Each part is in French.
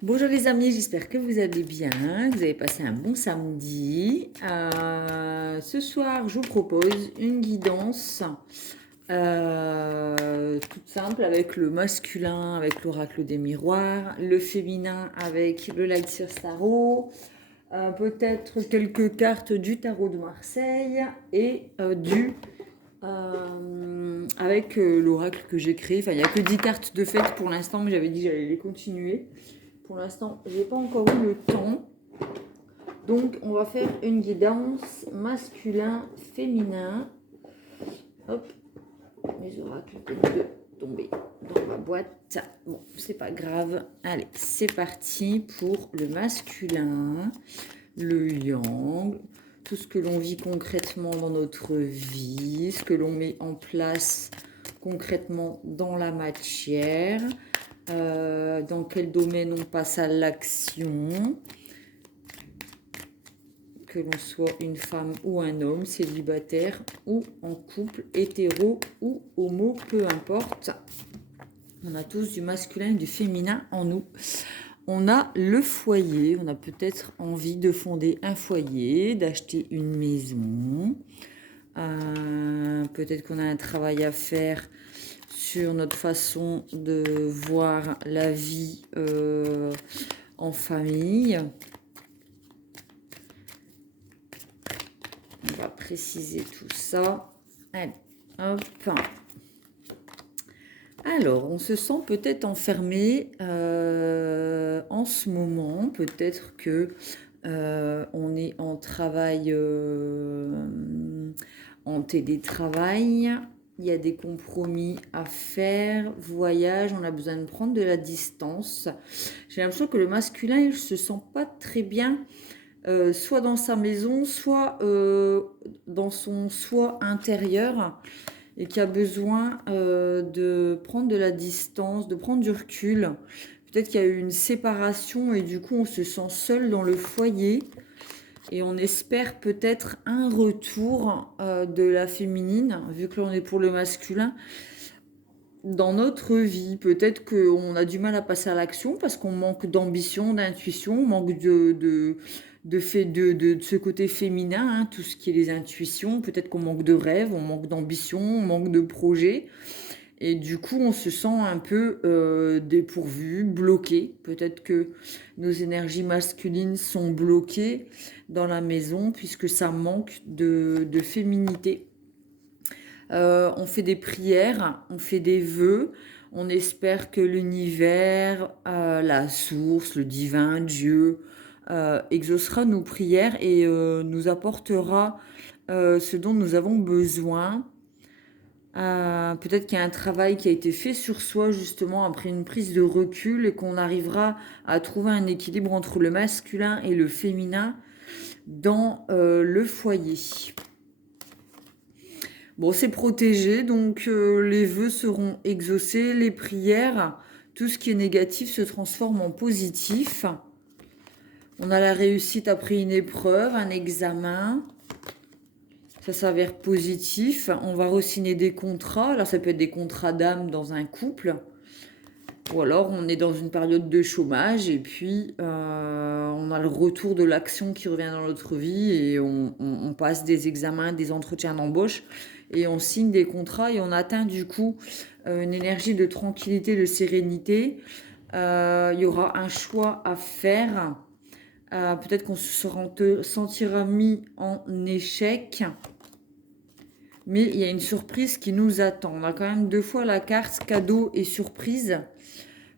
Bonjour les amis, j'espère que vous allez bien, que vous avez passé un bon samedi. Ce soir, je vous propose une guidance toute simple avec le masculin, avec l'oracle des miroirs, le féminin avec le Light Seer Tarot, peut-être quelques cartes du tarot de Marseille et avec l'oracle que j'ai créé. Enfin, il n'y a que 10 cartes de fait pour l'instant, mais j'avais dit que j'allais les continuer. Pour l'instant, j'ai pas encore eu le temps. Donc, on va faire une guidance masculin-féminin. Hop, les oracles viennent de tomber dans ma boîte. Bon, c'est pas grave. Allez, c'est parti pour le masculin, le yang, tout ce que l'on vit concrètement dans notre vie, ce que l'on met en place concrètement dans la matière. Dans quel domaine on passe à l'action, que l'on soit une femme ou un homme, célibataire ou en couple, hétéro ou homo, peu importe. On a tous du masculin et du féminin en nous. On a le foyer, on a peut-être envie de fonder un foyer, d'acheter une maison. Peut-être qu'on a un travail à faire sur notre façon de voir la vie en famille. On va préciser tout ça. Allez, hop. Alors, on se sent peut-être enfermé en ce moment. Peut-être que on est en travail, en télétravail. Il y a des compromis à faire, voyage, on a besoin de prendre de la distance. J'ai l'impression que le masculin, il ne se sent pas très bien, soit dans sa maison, soit dans son soi intérieur, et qui a besoin de prendre de la distance, de prendre du recul. Peut-être qu'il y a eu une séparation et du coup, on se sent seul dans le foyer. Et on espère peut-être un retour de la féminine, vu que l'on est pour le masculin, dans notre vie. Peut-être qu'on a du mal à passer à l'action parce qu'on manque d'ambition, d'intuition, on manque de ce côté féminin, hein, tout ce qui est les intuitions. Peut-être qu'on manque de rêves, on manque d'ambition, on manque de projets. Et du coup, on se sent un peu dépourvu, bloqué. Peut-être que nos énergies masculines sont bloquées dans la maison puisque ça manque de féminité. On fait des prières, on fait des vœux. On espère que l'univers, la source, le divin, Dieu, exaucera nos prières et nous apportera ce dont nous avons besoin. Peut-être qu'il y a un travail qui a été fait sur soi justement après une prise de recul et qu'on arrivera à trouver un équilibre entre le masculin et le féminin dans le foyer. Bon, c'est protégé, donc les vœux seront exaucés, les prières, tout ce qui est négatif se transforme en positif. On a la réussite après une épreuve, un examen. Ça s'avère positif. On va re-signer des contrats. Alors, ça peut être des contrats d'âme dans un couple. Ou alors, on est dans une période de chômage et puis on a le retour de l'action qui revient dans notre vie et on passe des examens, des entretiens d'embauche et on signe des contrats et on atteint du coup une énergie de tranquillité, de sérénité. Il y aura un choix à faire. Peut-être qu'on se sentira mis en échec. Mais il y a une surprise qui nous attend. On a quand même 2 fois la carte cadeau et surprise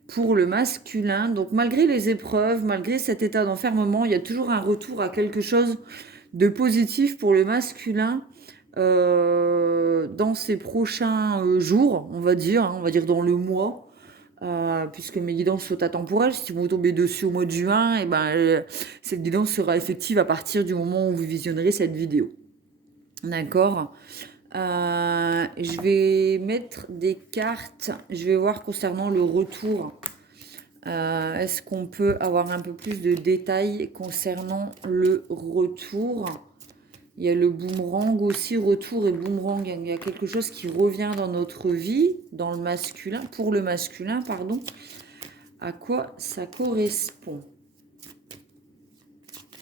pour le masculin. Donc malgré les épreuves, malgré cet état d'enfermement, il y a toujours un retour à quelque chose de positif pour le masculin dans ces prochains jours, on va dire dans le mois. Puisque mes guidances sont atemporelles, si vous tombez dessus au mois de juin, et cette guidance sera effective à partir du moment où vous visionnerez cette vidéo. D'accord. Je vais mettre des cartes. Je vais voir concernant le retour. Est-ce qu'on peut avoir un peu plus de détails concernant le retour? Il y a le boomerang aussi, retour et boomerang. Il y a quelque chose qui revient dans notre vie, dans le masculin, pour le masculin, pardon. à quoi ça correspond.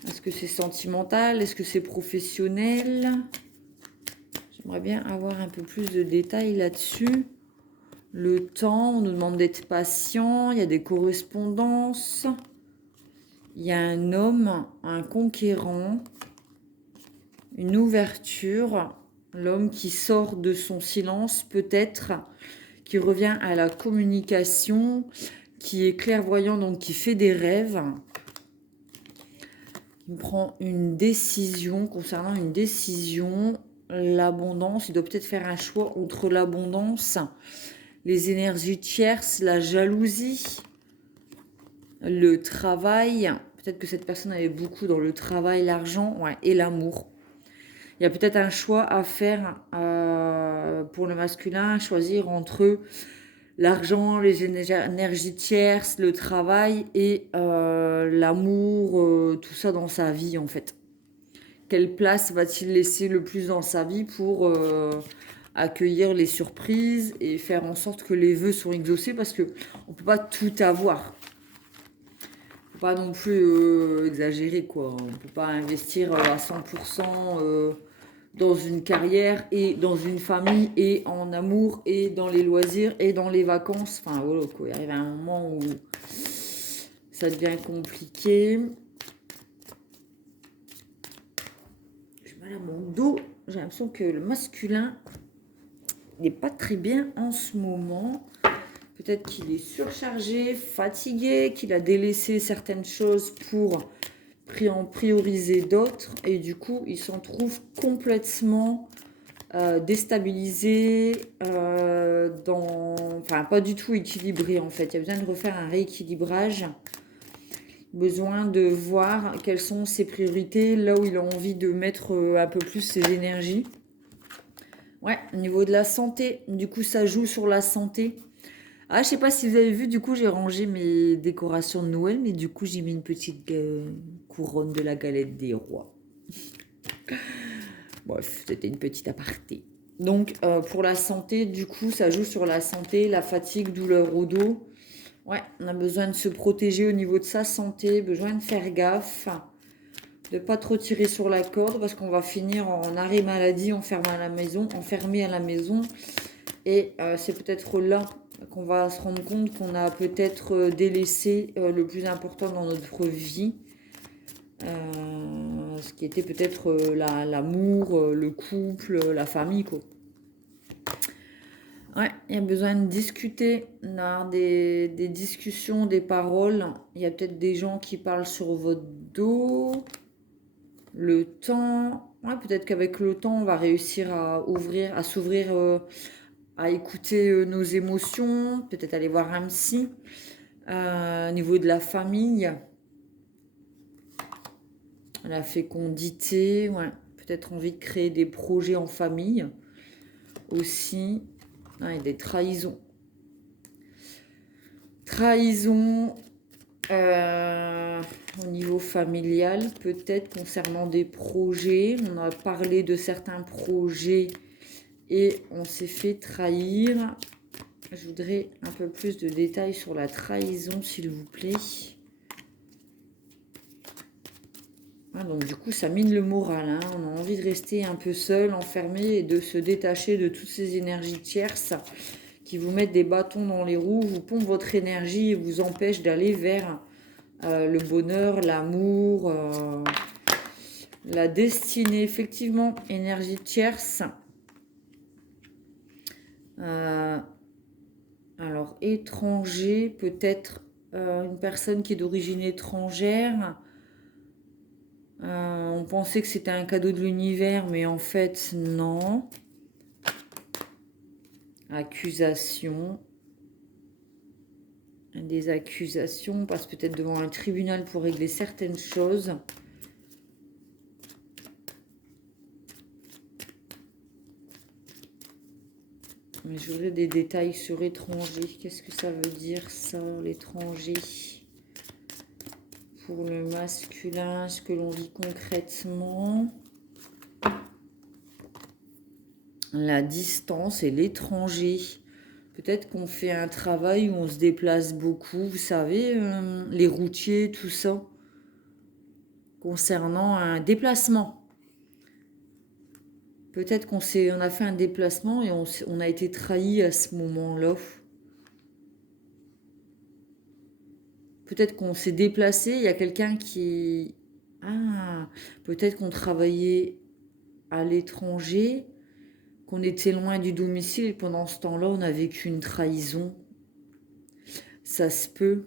Est-ce que c'est sentimental? Est-ce que c'est professionnel? J'aimerais bien avoir un peu plus de détails là-dessus. Le temps, on nous demande d'être patient. Il y a des correspondances. Il y a un homme, un conquérant, une ouverture. L'homme qui sort de son silence peut-être, qui revient à la communication, qui est clairvoyant, donc qui fait des rêves. Il prend une décision concernant une décision, l'abondance. Il doit peut-être faire un choix entre l'abondance, les énergies tierces, la jalousie, le travail. Peut-être que cette personne avait beaucoup dans le travail, l'argent, ouais, et l'amour. Il y a peut-être un choix à faire pour le masculin, choisir entre l'argent, les énergies tierces, le travail et l'amour, tout ça dans sa vie en fait. Quelle place va-t-il laisser le plus dans sa vie pour accueillir les surprises et faire en sorte que les vœux sont exaucés, parce qu'on ne peut pas tout avoir. Faut pas non plus exagérer quoi. On ne peut pas investir à 100% dans une carrière et dans une famille et en amour et dans les loisirs et dans les vacances. Enfin voilà quoi. Il arrive un moment où ça devient compliqué. J'ai mal à mon dos. J'ai l'impression que le masculin n'est pas très bien en ce moment. Peut-être qu'il est surchargé, fatigué, qu'il a délaissé certaines choses pour prioriser d'autres. Et du coup, il s'en trouve complètement déstabilisé, enfin pas du tout équilibré en fait. Il y a besoin de refaire un rééquilibrage. Besoin de voir quelles sont ses priorités, là où il a envie de mettre un peu plus ses énergies. Ouais, au niveau de la santé, du coup ça joue sur la santé. Ah, je sais pas si vous avez vu, du coup, j'ai rangé mes décorations de Noël, mais du coup, j'ai mis une petite couronne de la galette des rois. Bref, c'était une petite aparté. Donc, pour la santé, du coup, ça joue sur la santé, la fatigue, douleur au dos. Ouais, on a besoin de se protéger au niveau de sa santé, besoin de faire gaffe, de pas trop tirer sur la corde, parce qu'on va finir en arrêt maladie, enfermé à la maison. Et c'est peut-être là qu'on va se rendre compte qu'on a peut-être délaissé le plus important dans notre vie, ce qui était peut-être l'amour, le couple, la famille, quoi. Ouais, il y a besoin de discuter, d'avoir des discussions, des paroles. Il y a peut-être des gens qui parlent sur votre dos. Le temps, ouais, peut-être qu'avec le temps, on va réussir à s'ouvrir, à écouter nos émotions, peut-être aller voir un psy. Au niveau de la famille, la fécondité, ouais, peut-être envie de créer des projets en famille aussi. Ah, et des trahisons. Trahison au niveau familial, peut-être concernant des projets. On a parlé de certains projets et on s'est fait trahir. Je voudrais un peu plus de détails sur la trahison, s'il vous plaît. Ah, donc du coup, ça mine le moral. Hein. On a envie de rester un peu seul, enfermé, et de se détacher de toutes ces énergies tierces qui vous mettent des bâtons dans les roues, vous pompent votre énergie et vous empêchent d'aller vers le bonheur, l'amour, la destinée. Effectivement, énergie tierce. Alors, étranger, peut-être une personne qui est d'origine étrangère. On pensait que c'était un cadeau de l'univers, mais en fait, non. Accusation. Des accusations, on passe peut-être devant un tribunal pour régler certaines choses. Mais je voudrais des détails sur étranger. Qu'est-ce que ça veut dire ça, l'étranger? Pour le masculin, ce que l'on vit concrètement. La distance et l'étranger. Peut-être qu'on fait un travail où on se déplace beaucoup, vous savez, les routiers, tout ça, concernant un déplacement. Peut-être on a fait un déplacement et on a été trahi à ce moment-là. Peut-être qu'on s'est déplacé, il y a quelqu'un qui... Ah, peut-être qu'on travaillait à l'étranger, qu'on était loin du domicile et pendant ce temps-là, on a vécu une trahison. Ça se peut.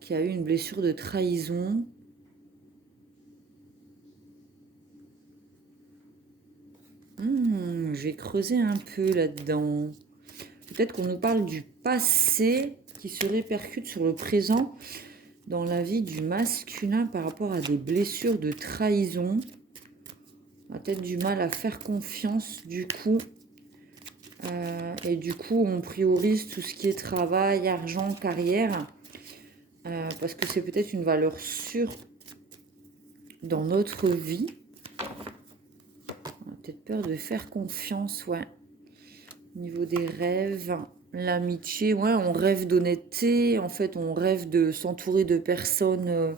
Qu'il y a eu une blessure de trahison. Je vais creuser un peu là-dedans. Peut-être qu'on nous parle du passé qui se répercute sur le présent dans la vie du masculin par rapport à des blessures de trahison. On a peut-être du mal à faire confiance du coup. Et du coup, on priorise tout ce qui est travail, argent, carrière. Parce que c'est peut-être une valeur sûre dans notre vie. On a peut-être peur de faire confiance, ouais. Au niveau des rêves, l'amitié, ouais, on rêve d'honnêteté. En fait, on rêve de s'entourer de personnes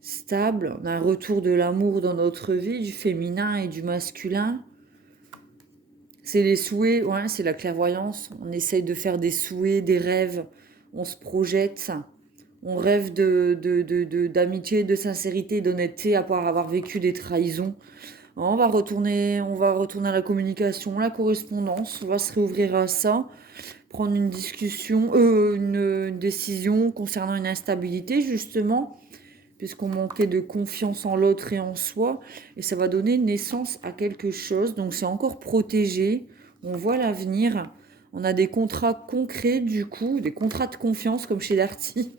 stables. On a un retour de l'amour dans notre vie, du féminin et du masculin. C'est les souhaits, ouais, c'est la clairvoyance. On essaye de faire des souhaits, des rêves. On se projette. On rêve d'amitié, de sincérité, d'honnêteté, après avoir vécu des trahisons. On va retourner à la communication, la correspondance. On va se réouvrir à ça, prendre une discussion, une décision concernant une instabilité, justement, puisqu'on manquait de confiance en l'autre et en soi. Et ça va donner naissance à quelque chose. Donc c'est encore protégé. On voit l'avenir. On a des contrats concrets, du coup, des contrats de confiance, comme chez Darty.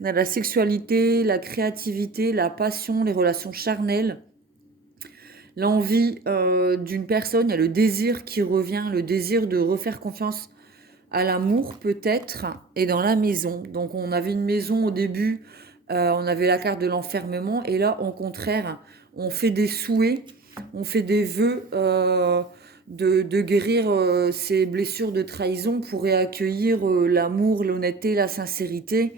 On a la sexualité, la créativité, la passion, les relations charnelles, l'envie d'une personne, il y a le désir qui revient, le désir de refaire confiance à l'amour peut-être, et dans la maison. Donc on avait une maison au début, on avait la carte de l'enfermement, et là au contraire, on fait des souhaits, on fait des vœux de guérir ces blessures de trahison pour réaccueillir l'amour, l'honnêteté, la sincérité,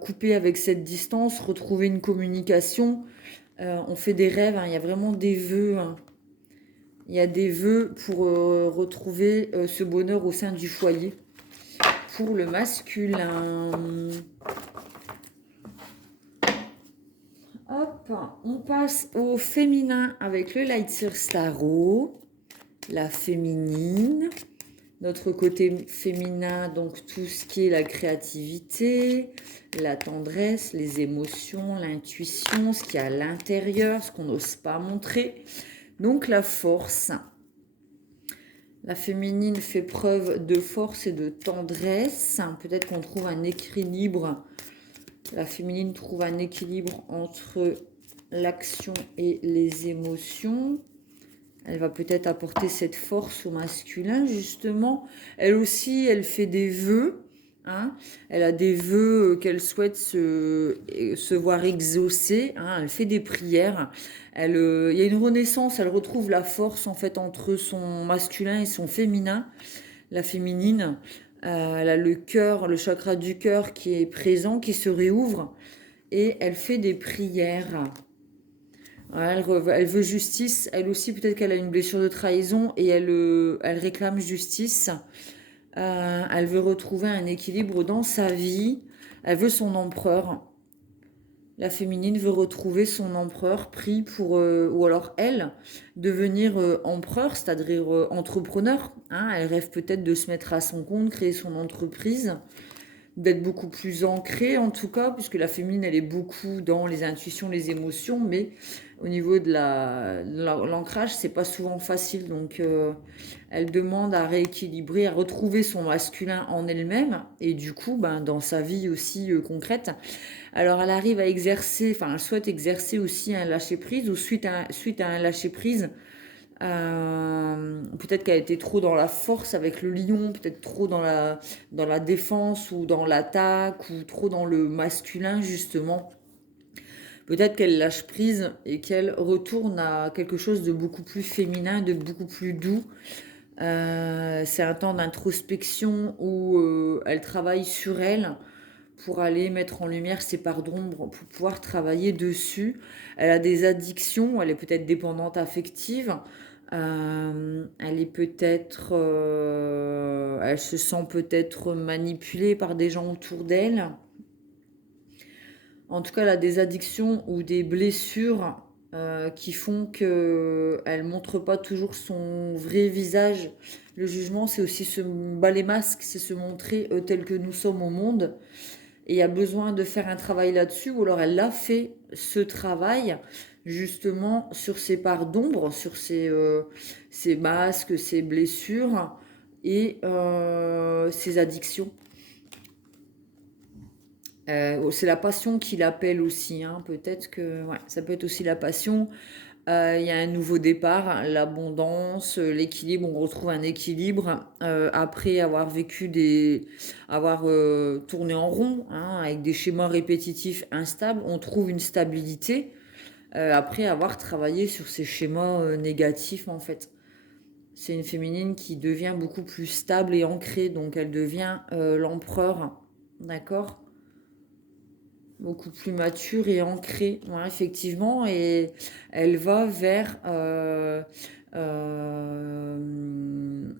couper avec cette distance, retrouver une communication. On fait des rêves, hein, il y a vraiment des vœux. Hein. Il y a des vœux pour retrouver ce bonheur au sein du foyer. Pour le masculin. Hop, on passe au féminin avec le Lightyear Starro, la féminine. Notre côté féminin, donc tout ce qui est la créativité, la tendresse, les émotions, l'intuition, ce qu'il y a à l'intérieur, ce qu'on n'ose pas montrer. Donc la force. La féminine fait preuve de force et de tendresse. Peut-être qu'on trouve un équilibre. La féminine trouve un équilibre entre l'action et les émotions. Elle va peut-être apporter cette force au masculin, justement. Elle aussi, elle fait des vœux. Hein. Elle a des vœux qu'elle souhaite se voir exaucer. Hein. Elle fait des prières. Il y a une renaissance. Elle retrouve la force, en fait, entre son masculin et son féminin. La féminine, elle a le cœur, le chakra du cœur qui est présent, qui se réouvre. Et elle fait des prières. Elle veut justice. Elle aussi, peut-être qu'elle a une blessure de trahison et elle réclame justice. Elle veut retrouver un équilibre dans sa vie. Elle veut son empereur. La féminine veut retrouver son empereur pris pour... ou alors elle, devenir empereur, c'est-à-dire entrepreneur. Hein. Elle rêve peut-être de se mettre à son compte, créer son entreprise, d'être beaucoup plus ancrée en tout cas, puisque la féminine, elle est beaucoup dans les intuitions, les émotions, mais au niveau de l'ancrage, c'est pas souvent facile. Donc, elle demande à rééquilibrer, à retrouver son masculin en elle-même, et du coup, dans sa vie aussi concrète. Alors, elle arrive à exercer, enfin, elle souhaite exercer aussi un lâcher-prise, ou suite à un lâcher-prise, peut-être qu'elle était trop dans la force avec le lion, peut-être trop dans la défense ou dans l'attaque, ou trop dans le masculin, justement. Peut-être qu'elle lâche prise et qu'elle retourne à quelque chose de beaucoup plus féminin, de beaucoup plus doux. C'est un temps d'introspection où elle travaille sur elle pour aller mettre en lumière ses parts d'ombre, pour pouvoir travailler dessus. Elle a des addictions, elle est peut-être dépendante affective, elle est peut-être, elle se sent peut-être manipulée par des gens autour d'elle. En tout cas, elle a des addictions ou des blessures qui font qu'elle ne montre pas toujours son vrai visage. Le jugement, c'est aussi se bas les masques, c'est se montrer tel que nous sommes au monde. Et il y a besoin de faire un travail là-dessus, ou alors elle a fait ce travail justement sur ses parts d'ombre, sur ses masques, ses blessures et ses addictions. C'est la passion qui l'appelle aussi, hein. Peut-être que ouais, ça peut être aussi la passion. Il y a un nouveau départ, hein, l'abondance, l'équilibre. On retrouve un équilibre après avoir avoir tourné en rond, hein, avec des schémas répétitifs instables. On trouve une stabilité après avoir travaillé sur ces schémas négatifs en fait. C'est une féminine qui devient beaucoup plus stable et ancrée, donc elle devient l'empereur, d'accord? Beaucoup plus mature et ancrée, ouais, effectivement, et elle va vers...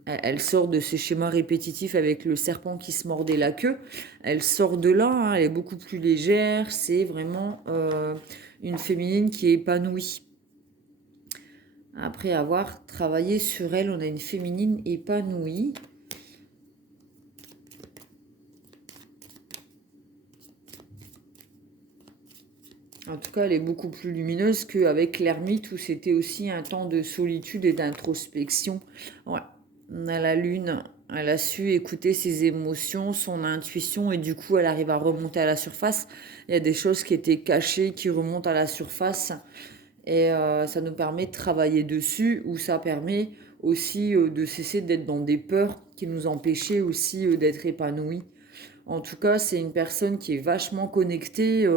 elle sort de ces schémas répétitifs avec le serpent qui se mordait la queue. Elle sort de là, hein, elle est beaucoup plus légère. C'est vraiment une féminine qui est épanouie. Après avoir travaillé sur elle, on a une féminine épanouie. En tout cas, elle est beaucoup plus lumineuse qu'avec l'ermite où c'était aussi un temps de solitude et d'introspection. Ouais. On a la lune, elle a su écouter ses émotions, son intuition et du coup, elle arrive à remonter à la surface. Il y a des choses qui étaient cachées qui remontent à la surface et ça nous permet de travailler dessus ou ça permet aussi de cesser d'être dans des peurs qui nous empêchaient aussi d'être épanouis. En tout cas, c'est une personne qui est vachement connectée.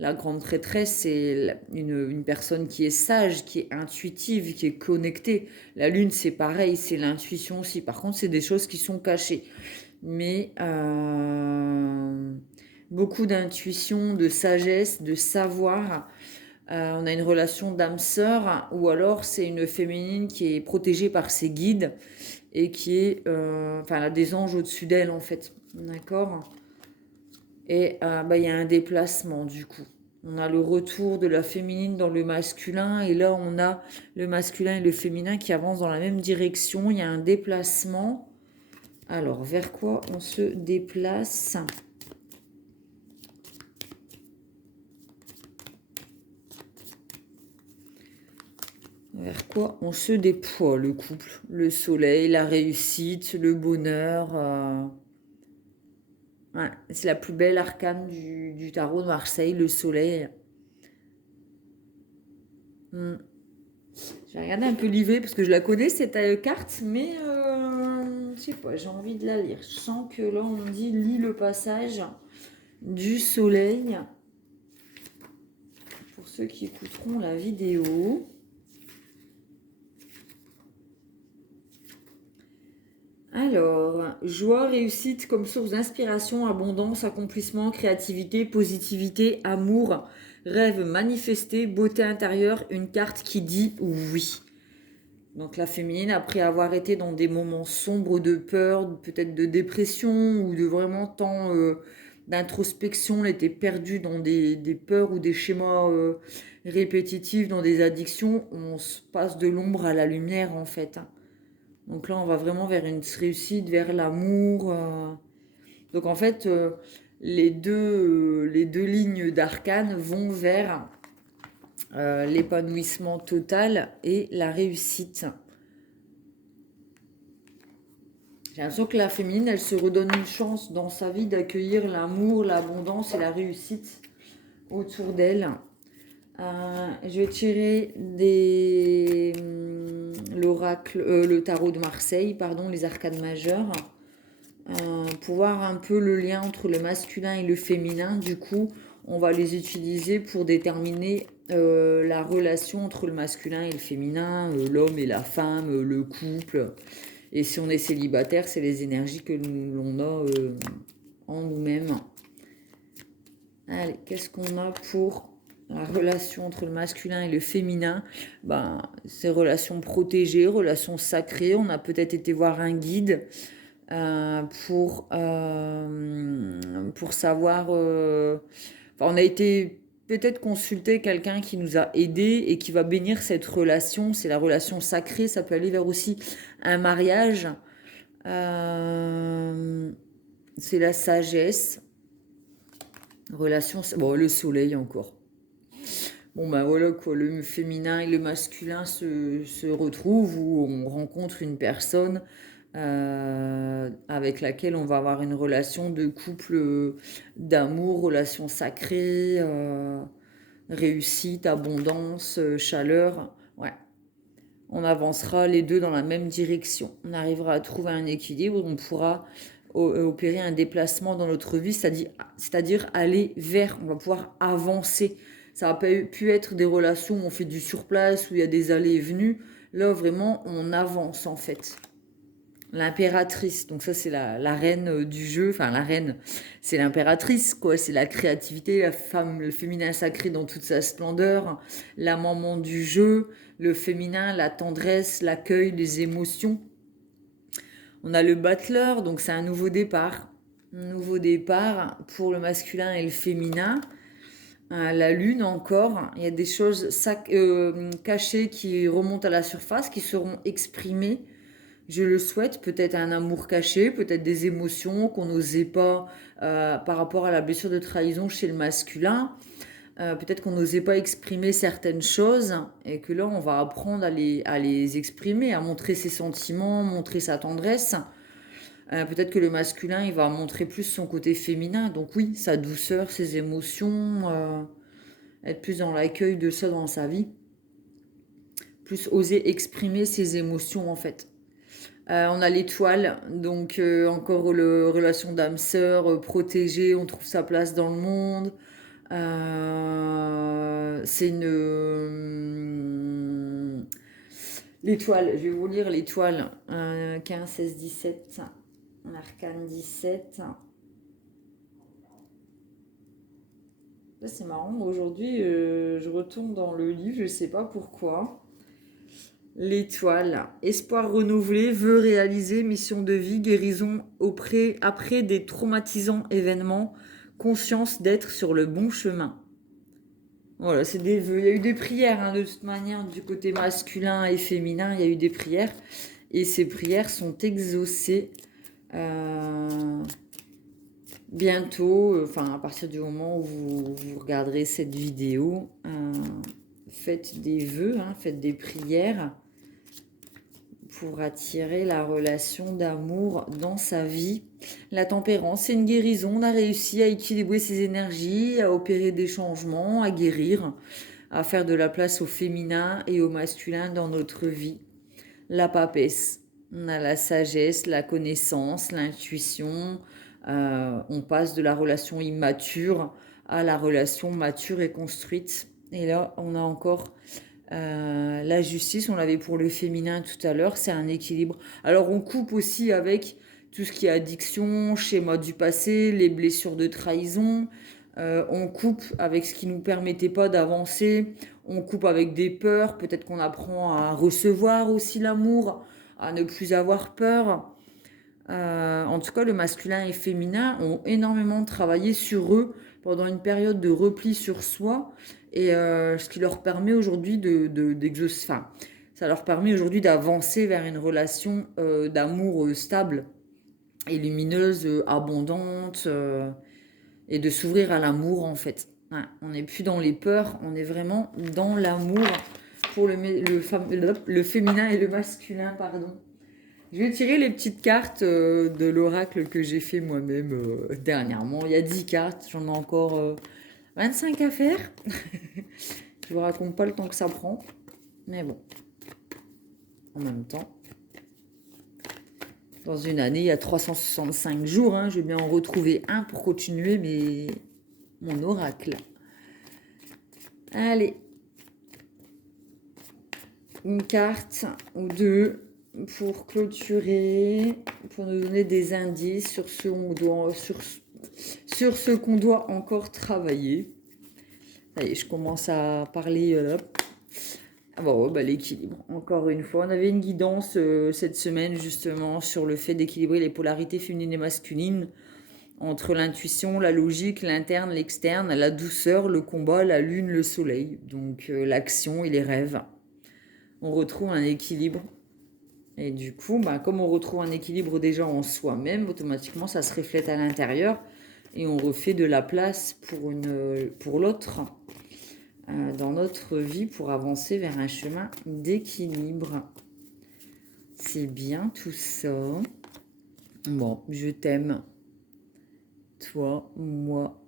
La grande prêtresse, c'est une personne qui est sage, qui est intuitive, qui est connectée. La lune, c'est pareil, c'est l'intuition aussi. Par contre, c'est des choses qui sont cachées. Mais beaucoup d'intuition, de sagesse, de savoir. On a une relation d'âme-sœur, ou alors c'est une féminine qui est protégée par ses guides et qui est, enfin, elle a des anges au-dessus d'elle en fait, d'accord. Et bah, il y a un déplacement du coup. On a le retour de la féminine dans le masculin et là on a le masculin et le féminin qui avancent dans la même direction. Il y a un déplacement. Alors vers quoi on se déplace? Vers quoi on se déploie, le couple, le soleil, la réussite, le bonheur. Ouais, c'est la plus belle arcane du tarot de Marseille, le soleil. Hmm. Je vais regarder un peu l'IV parce que je la connais cette carte, mais je sais pas, j'ai envie de la lire. Je sens que là on me dit lis le passage du soleil pour ceux qui écouteront la vidéo. Alors, joie, réussite comme source d'inspiration, abondance, accomplissement, créativité, positivité, amour, rêve manifesté, beauté intérieure, une carte qui dit oui. Donc la féminine, après avoir été dans des moments sombres de peur, peut-être de dépression ou de vraiment temps d'introspection, elle était perdue dans des peurs ou des schémas répétitifs, dans des addictions, on se passe de l'ombre à la lumière en fait, hein. Donc là, on va vraiment vers une réussite, vers l'amour. Donc en fait, les deux lignes d'arcane vont vers l'épanouissement total et la réussite. J'ai l'impression que la féminine, elle se redonne une chance dans sa vie d'accueillir l'amour, l'abondance et la réussite autour d'elle. Je vais tirer l'oracle, le tarot de Marseille, pardon, les arcades majeures, pour voir un peu le lien entre le masculin et le féminin. Du coup, on va les utiliser pour déterminer la relation entre le masculin et le féminin, l'homme et la femme, le couple. Et si on est célibataire, c'est les énergies que l'on a en nous-mêmes. Allez, qu'est-ce qu'on a pour la relation entre le masculin et le féminin? Ben, c'est relations protégées, relations sacrées. On a peut-être été voir un guide pour savoir... on a été peut-être consulter quelqu'un qui nous a aidés et qui va bénir cette relation. C'est la relation sacrée. Ça peut aller vers aussi un mariage. C'est la sagesse. Relation... Bon, le soleil encore. Bon, ben voilà quoi, le féminin et le masculin se retrouvent où on rencontre une personne avec laquelle on va avoir une relation de couple, d'amour, relation sacrée, réussite, abondance, chaleur. Ouais, on avancera les deux dans la même direction. On arrivera à trouver un équilibre, on pourra opérer un déplacement dans notre vie, c'est-à-dire aller vers, on va pouvoir avancer. Ça a pu être des relations où on fait du surplace, où il y a des allées et venues. Là, vraiment, on avance en fait. L'impératrice, donc ça c'est la reine du jeu, enfin la reine, c'est l'impératrice, quoi, c'est la créativité, la femme, le féminin sacré dans toute sa splendeur, la maman du jeu, le féminin, la tendresse, l'accueil, les émotions. On a le battleur, donc c'est un nouveau départ pour le masculin et le féminin. La lune encore, il y a des choses cachées qui remontent à la surface, qui seront exprimées. Je le souhaite, peut-être un amour caché, peut-être des émotions qu'on n'osait pas par rapport à la blessure de trahison chez le masculin. Peut-être qu'on n'osait pas exprimer certaines choses et que là, on va apprendre à les exprimer, à montrer ses sentiments, montrer sa tendresse. Peut-être que le masculin, il va montrer plus son côté féminin. Donc oui, sa douceur, ses émotions, être plus dans l'accueil de ça dans sa vie. Plus oser exprimer ses émotions en fait. On a l'étoile, donc encore relation d'âme-sœur, protégée, on trouve sa place dans le monde. C'est une... l'étoile, je vais vous lire l'étoile. 15, 16, 17, arcane 17. Là, c'est marrant, aujourd'hui, je retourne dans le livre, je ne sais pas pourquoi. L'étoile, espoir renouvelé, vœu réalisé, mission de vie, guérison après des traumatisants événements, conscience d'être sur le bon chemin. Voilà, c'est des vœux. Il y a eu des prières, hein, de toute manière, du côté masculin et féminin, il y a eu des prières. Et ces prières sont exaucées bientôt, à partir du moment où vous regarderez cette vidéo. Faites des vœux, hein, faites des prières pour attirer la relation d'amour dans sa vie. La tempérance, c'est une guérison. On a réussi à équilibrer ses énergies, à opérer des changements, à guérir, à faire de la place au féminin et au masculin dans notre vie. La papesse, on a la sagesse, la connaissance, l'intuition. On passe de la relation immature à la relation mature et construite. Et là, on a encore... la justice, on l'avait pour le féminin tout à l'heure, c'est un équilibre. Alors on coupe aussi avec tout ce qui est addiction, schéma du passé, les blessures de trahison. On coupe avec ce qui ne nous permettait pas d'avancer. On coupe avec des peurs. Peut-être qu'on apprend à recevoir aussi l'amour, à ne plus avoir peur. En tout cas, le masculin et le féminin ont énormément travaillé sur eux pendant une période de repli sur soi. Et ce qui leur permet aujourd'hui d'exaucer. Enfin, ça leur permet aujourd'hui d'avancer vers une relation d'amour stable et lumineuse, abondante, et de s'ouvrir à l'amour en fait. Ouais, on n'est plus dans les peurs, on est vraiment dans l'amour pour le féminin et le masculin, pardon. Je vais tirer les petites cartes de l'oracle que j'ai fait moi-même dernièrement. Il y a 10 cartes, j'en ai encore 25 à faire. Je vous raconte pas le temps que ça prend. Mais bon, en même temps, dans une année, il y a 365 jours. Hein, je vais bien en retrouver un pour continuer mon oracle. Allez. Une carte ou deux. pour clôturer, pour nous donner des indices sur sur ce qu'on doit encore travailler. Allez, je commence à parler là. Ah bon, bah, l'équilibre. Encore une fois, on avait une guidance cette semaine justement sur le fait d'équilibrer les polarités féminines et masculines entre l'intuition, la logique, l'interne, l'externe, la douceur, le combat, la lune, le soleil. Donc l'action et les rêves. On retrouve un équilibre. Et du coup, bah, comme on retrouve un équilibre déjà en soi-même, automatiquement ça se reflète à l'intérieur et on refait de la place pour l'autre dans notre vie pour avancer vers un chemin d'équilibre. C'est bien tout ça. Bon, je t'aime. Toi, moi.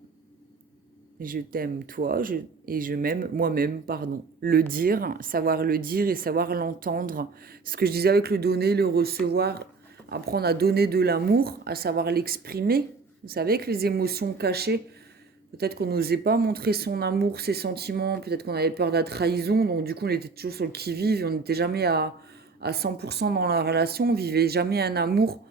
Je t'aime, toi, et je m'aime moi-même, pardon. Le dire, savoir le dire et savoir l'entendre. Ce que je disais avec le donner, le recevoir, apprendre à donner de l'amour, à savoir l'exprimer. Vous savez que les émotions cachées, peut-être qu'on n'osait pas montrer son amour, ses sentiments, peut-être qu'on avait peur de la trahison, donc du coup on était toujours sur le qui-vive, on n'était jamais à 100% dans la relation, on vivait jamais un amour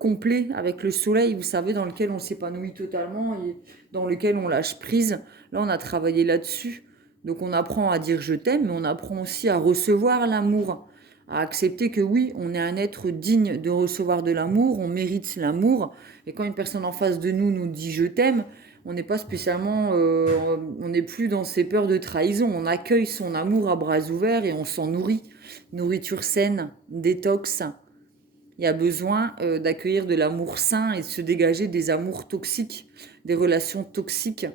complet avec le soleil, vous savez, dans lequel on s'épanouit totalement et dans lequel on lâche prise. Là, on a travaillé là-dessus. Donc, on apprend à dire je t'aime, mais on apprend aussi à recevoir l'amour, à accepter que oui, on est un être digne de recevoir de l'amour, on mérite l'amour. Et quand une personne en face de nous nous dit je t'aime, on n'est pas spécialement, on n'est plus dans ces peurs de trahison. On accueille son amour à bras ouverts et on s'en nourrit. Nourriture saine, détox. Il y a besoin d'accueillir de l'amour sain et de se dégager des amours toxiques, des relations toxiques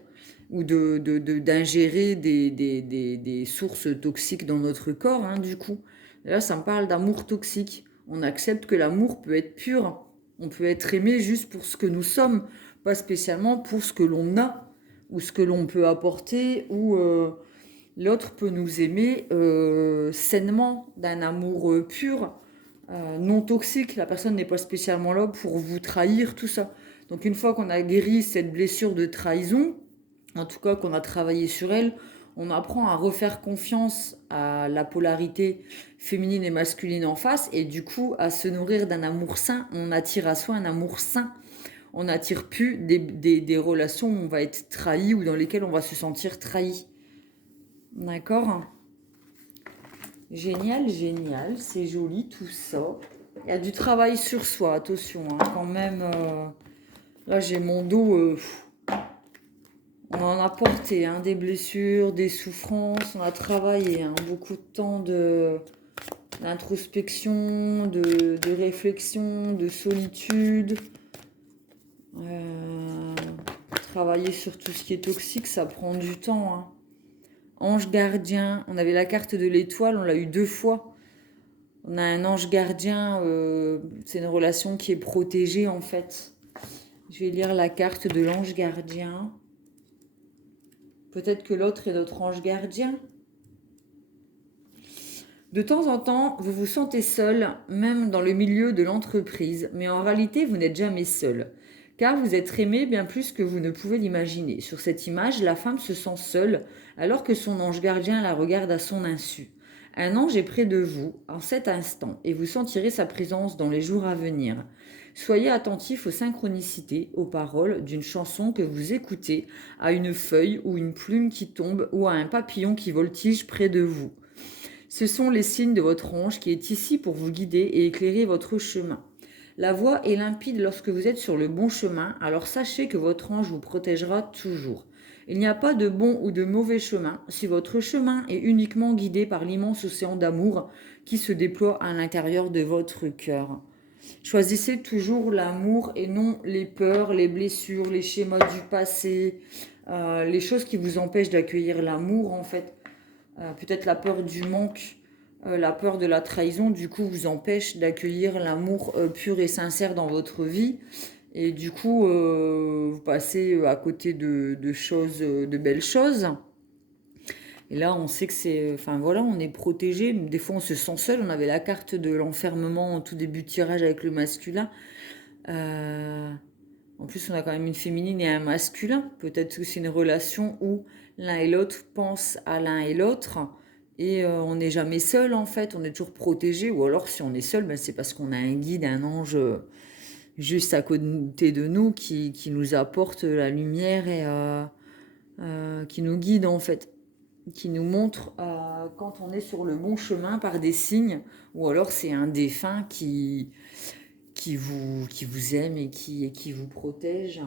ou d'ingérer des sources toxiques dans notre corps, hein, du coup. Et là, ça me parle d'amour toxique. On accepte que l'amour peut être pur. On peut être aimé juste pour ce que nous sommes, pas spécialement pour ce que l'on a ou ce que l'on peut apporter ou l'autre peut nous aimer sainement, d'un amour pur non toxique. La personne n'est pas spécialement là pour vous trahir, tout ça. Donc une fois qu'on a guéri cette blessure de trahison, en tout cas qu'on a travaillé sur elle, on apprend à refaire confiance à la polarité féminine et masculine en face et du coup à se nourrir d'un amour sain. On attire à soi un amour sain. On n'attire plus des relations où on va être trahi ou dans lesquelles on va se sentir trahi. D'accord ? Génial, génial, c'est joli tout ça. Il y a du travail sur soi, attention, hein, quand même. Là, j'ai mon dos, on en a porté, hein, des blessures, des souffrances, on a travaillé, hein, beaucoup de temps d'introspection, de réflexion, de solitude. Travailler sur tout ce qui est toxique, ça prend du temps, hein. Ange gardien, on avait la carte de l'étoile, on l'a eu 2 fois. On a un ange gardien, c'est une relation qui est protégée en fait. Je vais lire la carte de l'ange gardien. Peut-être que l'autre est notre ange gardien. De temps en temps, vous vous sentez seul, même dans le milieu de l'entreprise, mais en réalité, vous n'êtes jamais seul, car vous êtes aimé bien plus que vous ne pouvez l'imaginer. Sur cette image, la femme se sent seule, alors que son ange gardien la regarde à son insu. Un ange est près de vous en cet instant, et vous sentirez sa présence dans les jours à venir. Soyez attentif aux synchronicités, aux paroles d'une chanson que vous écoutez, à une feuille ou une plume qui tombe, ou à un papillon qui voltige près de vous. Ce sont les signes de votre ange qui est ici pour vous guider et éclairer votre chemin. La voie est limpide lorsque vous êtes sur le bon chemin, alors sachez que votre ange vous protégera toujours. Il n'y a pas de bon ou de mauvais chemin si votre chemin est uniquement guidé par l'immense océan d'amour qui se déploie à l'intérieur de votre cœur. Choisissez toujours l'amour et non les peurs, les blessures, les schémas du passé, les choses qui vous empêchent d'accueillir l'amour en fait. Peut-être la peur du manque, la peur de la trahison, du coup, vous empêche d'accueillir l'amour pur et sincère dans votre vie. Et du coup, vous passez à côté de choses, de belles choses. Et là, on sait que c'est... Enfin voilà, on est protégé. Des fois, on se sent seul. On avait la carte de l'enfermement en tout début de tirage avec le masculin. En plus, on a quand même une féminine et un masculin. Peut-être que c'est une relation où l'un et l'autre pensent à l'un et l'autre Et on n'est jamais seul en fait, on est toujours protégé. Ou alors si on est seul, ben, c'est parce qu'on a un guide, un ange juste à côté de nous qui nous apporte la lumière et qui nous guide en fait, qui nous montre quand on est sur le bon chemin par des signes, ou alors c'est un défunt qui vous aime et qui vous protège.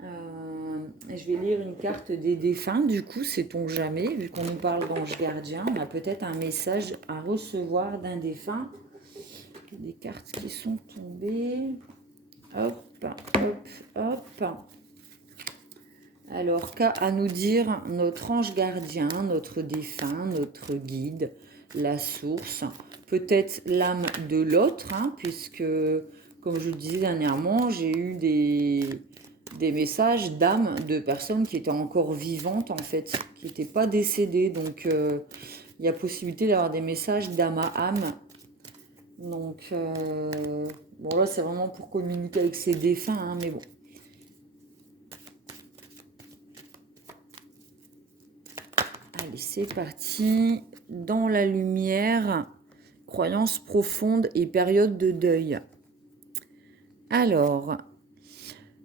Je vais lire une carte des défunts, du coup, sait-on jamais, vu qu'on nous parle d'ange gardien, on a peut-être un message à recevoir d'un défunt. Des cartes qui sont tombées. Hop, hop, hop. Alors, qu'a à nous dire notre ange gardien, notre défunt, notre guide, la source, peut-être l'âme de l'autre, hein, puisque, comme je le disais dernièrement, j'ai eu des messages d'âmes de personnes qui étaient encore vivantes, en fait, qui n'étaient pas décédées. Donc, il y a possibilité d'avoir des messages d'âme à âme. Donc, bon, là, c'est vraiment pour communiquer avec ses défunts, hein, mais bon. Allez, c'est parti. Dans la lumière, croyance profonde et période de deuil. Alors,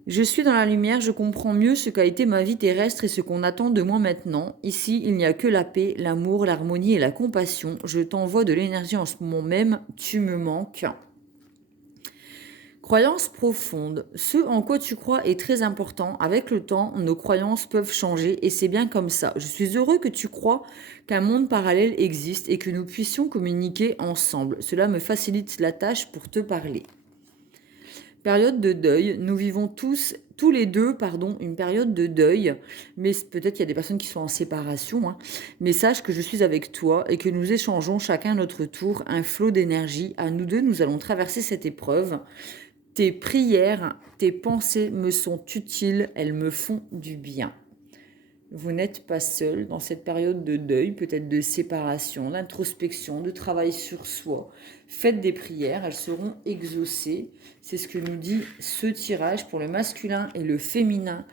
je suis dans la lumière, je comprends mieux ce qu'a été ma vie terrestre et ce qu'on attend de moi maintenant. Ici, il n'y a que la paix, l'amour, l'harmonie et la compassion. Je t'envoie de l'énergie en ce moment même, tu me manques. Croyance profonde. Ce en quoi tu crois est très important. Avec le temps, nos croyances peuvent changer et c'est bien comme ça. Je suis heureux que tu crois qu'un monde parallèle existe et que nous puissions communiquer ensemble. Cela me facilite la tâche pour te parler. Période de deuil. Nous vivons tous les deux, une période de deuil. Mais peut-être qu'il y a des personnes qui sont en séparation. Hein. Mais sache que je suis avec toi et que nous échangeons chacun notre tour un flot d'énergie. À nous deux, nous allons traverser cette épreuve. Tes prières, tes pensées me sont utiles, elles me font du bien. Vous n'êtes pas seul dans cette période de deuil, peut-être de séparation, d'introspection, de travail sur soi. Faites des prières, elles seront exaucées. C'est ce que nous dit ce tirage pour le masculin et le féminin.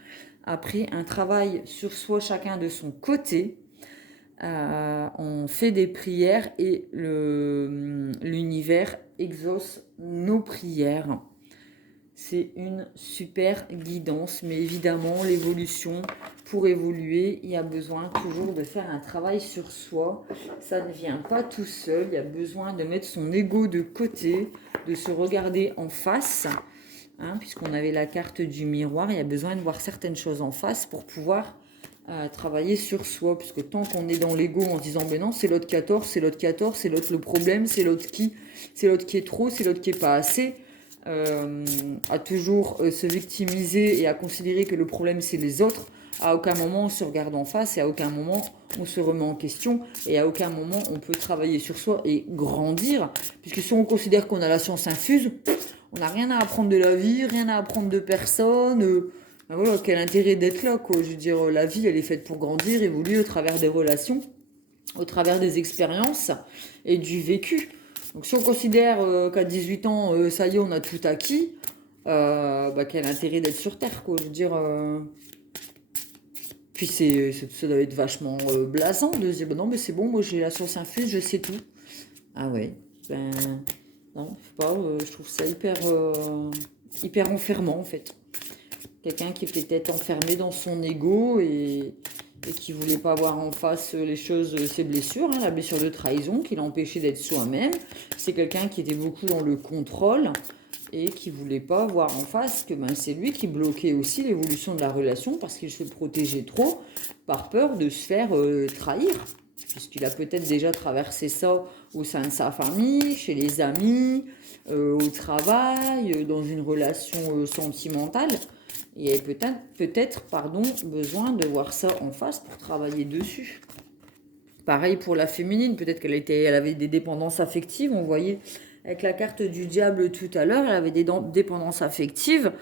Après un travail sur soi, chacun de son côté, on fait des prières et l'univers exauce nos prières. C'est une super guidance, mais évidemment, l'évolution, pour évoluer, il y a besoin toujours de faire un travail sur soi. Ça ne vient pas tout seul, il y a besoin de mettre son ego de côté, de se regarder en face, hein, puisqu'on avait la carte du miroir, il y a besoin de voir certaines choses en face pour pouvoir travailler sur soi, puisque tant qu'on est dans l'ego en se disant ben non, c'est l'autre qui a tort, c'est l'autre qui a tort, c'est l'autre le problème, c'est l'autre qui est trop, c'est l'autre qui est pas assez, à toujours se victimiser et à considérer que le problème c'est les autres, à aucun moment on se regarde en face et à aucun moment on se remet en question et à aucun moment on peut travailler sur soi et grandir, puisque si on considère qu'on a la science infuse, on n'a rien à apprendre de la vie, rien à apprendre de personne. Ben voilà, quel intérêt d'être là, quoi. Je veux dire, la vie elle est faite pour grandir, évoluer au travers des relations, au travers des expériences et du vécu. Donc si on considère qu'à 18 ans, ça y est, on a tout acquis, quel intérêt d'être sur Terre, quoi. Je veux dire, puis ça doit être vachement blasant de se dire, non, mais c'est bon, moi j'ai la science infuse, je sais tout. Ah ouais, ben non, je sais pas, je trouve ça hyper enfermant en fait. Quelqu'un qui est peut-être enfermé dans son ego et qui voulait pas voir en face les choses, ses blessures, hein, la blessure de trahison qui l'a empêché d'être soi-même. C'est quelqu'un qui était beaucoup dans le contrôle et qui voulait pas voir en face que c'est lui qui bloquait aussi l'évolution de la relation parce qu'il se protégeait trop par peur de se faire trahir. Puisqu'il a peut-être déjà traversé ça au sein de sa famille, chez les amis, au travail, dans une relation sentimentale. Il y avait peut-être besoin de voir ça en face pour travailler dessus. Pareil pour la féminine, peut-être elle avait des dépendances affectives. On voyait avec la carte du diable tout à l'heure, elle avait des dépendances affectives.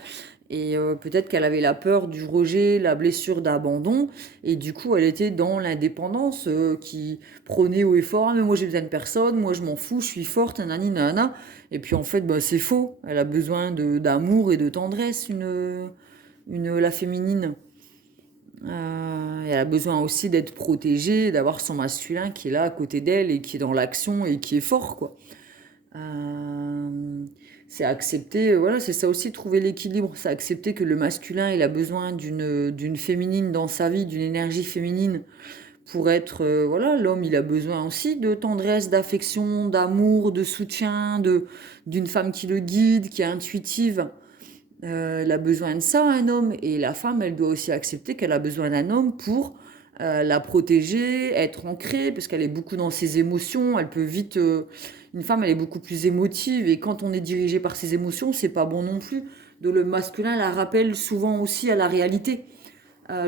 Et peut-être qu'elle avait la peur du rejet, la blessure d'abandon. Et du coup, elle était dans l'indépendance qui prônait haut et fort. Ah, mais moi, j'ai besoin de personne. Moi, je m'en fous. Je suis forte. Nanani, nanana. Et puis, en fait, c'est faux. Elle a besoin d'amour et de tendresse, la féminine. Elle a besoin aussi d'être protégée, d'avoir son masculin qui est là à côté d'elle et qui est dans l'action et qui est fort, quoi. C'est accepter, voilà, c'est ça aussi, trouver l'équilibre. C'est accepter que le masculin, il a besoin d'une féminine dans sa vie, d'une énergie féminine pour être, voilà, l'homme, il a besoin aussi de tendresse, d'affection, d'amour, de soutien, d'une femme qui le guide, qui est intuitive. Elle a besoin de ça, un homme. Et la femme, elle doit aussi accepter qu'elle a besoin d'un homme pour la protéger, être ancrée, parce qu'elle est beaucoup dans ses émotions. Elle peut vite. Une femme, elle est beaucoup plus émotive. Et quand on est dirigé par ses émotions, c'est pas bon non plus. Donc le masculin la rappelle souvent aussi à la réalité.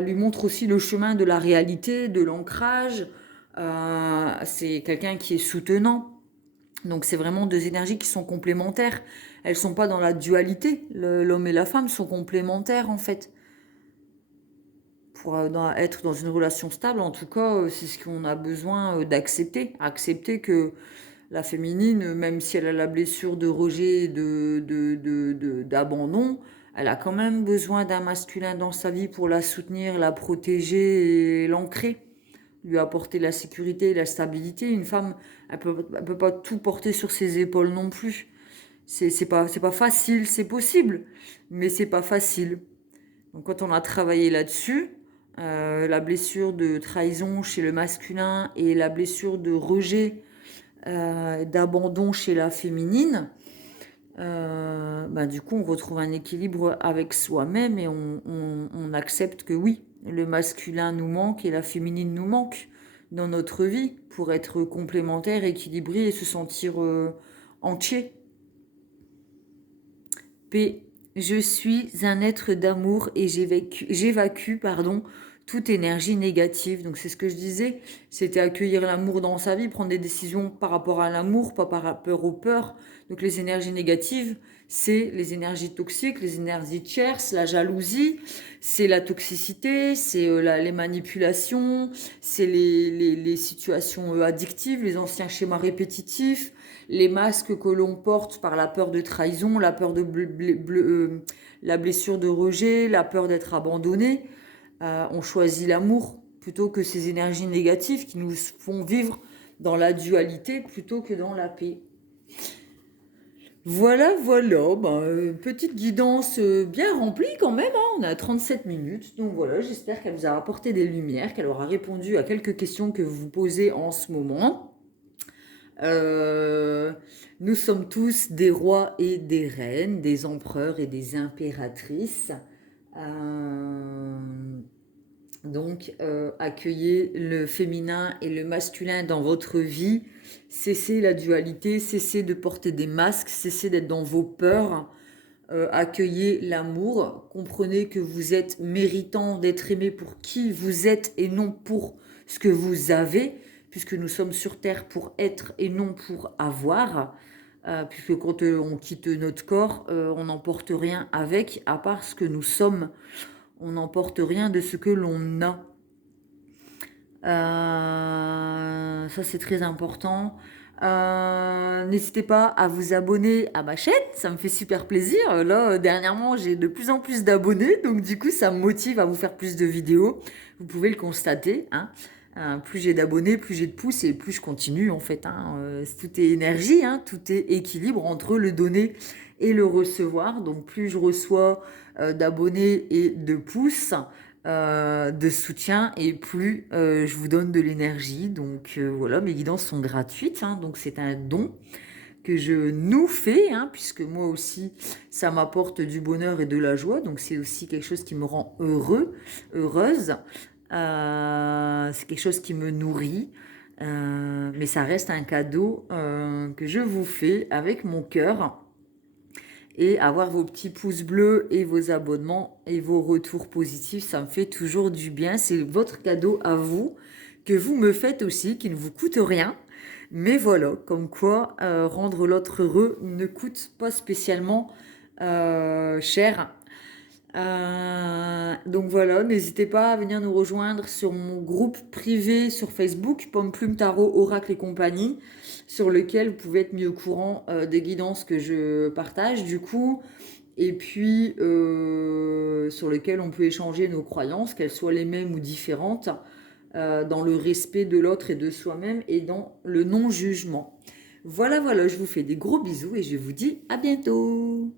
Lui montre aussi le chemin de la réalité, de l'ancrage. C'est quelqu'un qui est soutenant. Donc c'est vraiment deux énergies qui sont complémentaires. Elles sont pas dans la dualité. L'homme et la femme sont complémentaires en fait. Pour être dans une relation stable, en tout cas, c'est ce qu'on a besoin d'accepter. Accepter que la féminine, même si elle a la blessure de rejet, d'abandon, elle a quand même besoin d'un masculin dans sa vie pour la soutenir, la protéger et l'ancrer, lui apporter la sécurité et la stabilité. Une femme, elle peut pas tout porter sur ses épaules non plus. C'est pas facile, c'est possible, mais c'est pas facile. Donc quand on a travaillé là-dessus, la blessure de trahison chez le masculin et la blessure de rejet, d'abandon chez la féminine, du coup on retrouve un équilibre avec soi-même et on accepte que oui, le masculin nous manque et la féminine nous manque dans notre vie pour être complémentaire, équilibré et se sentir entier. P. Je suis un être d'amour et j'évacue toute énergie négative. Donc c'est ce que je disais, c'était accueillir l'amour dans sa vie, prendre des décisions par rapport à l'amour, pas par rapport aux peurs. Donc les énergies négatives, c'est les énergies toxiques, les énergies tierces, la jalousie, c'est la toxicité, c'est les manipulations, c'est les situations addictives, les anciens schémas répétitifs, les masques que l'on porte par la peur de trahison, la peur de la blessure de rejet, la peur d'être abandonné. On choisit l'amour plutôt que ces énergies négatives qui nous font vivre dans la dualité plutôt que dans la paix. Voilà, petite guidance bien remplie quand même, hein. On a 37 minutes, donc voilà, j'espère qu'elle vous a apporté des lumières, qu'elle aura répondu à quelques questions que vous vous posez en ce moment. Nous sommes tous des rois et des reines, des empereurs et des impératrices. Donc, accueillez le féminin et le masculin dans votre vie. Cessez la dualité, cessez de porter des masques, cessez d'être dans vos peurs. Accueillez l'amour. Comprenez que vous êtes méritant d'être aimé pour qui vous êtes et non pour ce que vous avez, puisque nous sommes sur Terre pour être et non pour avoir. Puisque quand on quitte notre corps, on n'emporte rien avec, à part ce que nous sommes. On n'emporte rien de ce que l'on a. Ça, c'est très important. N'hésitez pas à vous abonner à ma chaîne, ça me fait super plaisir. Là, dernièrement, j'ai de plus en plus d'abonnés, donc du coup, ça me motive à vous faire plus de vidéos. Vous pouvez le constater, hein. Plus j'ai d'abonnés, plus j'ai de pouces et plus je continue en fait, hein. Tout est énergie, hein, tout est équilibre entre le donner et le recevoir. Donc plus je reçois d'abonnés et de pouces, de soutien, et plus je vous donne de l'énergie. Donc voilà, mes guidances sont gratuites, hein, donc c'est un don que je nous fais, hein, puisque moi aussi ça m'apporte du bonheur et de la joie, donc c'est aussi quelque chose qui me rend heureuse. C'est quelque chose qui me nourrit, mais ça reste un cadeau que je vous fais avec mon cœur. Et avoir vos petits pouces bleus et vos abonnements et vos retours positifs, ça me fait toujours du bien. C'est votre cadeau à vous, que vous me faites aussi, qui ne vous coûte rien. Mais voilà, comme quoi rendre l'autre heureux ne coûte pas spécialement cher. Donc voilà, n'hésitez pas à venir nous rejoindre sur mon groupe privé sur Facebook, Pomme Plume Tarot, Oracle et compagnie, sur lequel vous pouvez être mis au courant des guidances que je partage. Du coup, et puis sur lequel on peut échanger nos croyances, qu'elles soient les mêmes ou différentes, dans le respect de l'autre et de soi-même et dans le non-jugement. Voilà, voilà, je vous fais des gros bisous et je vous dis à bientôt.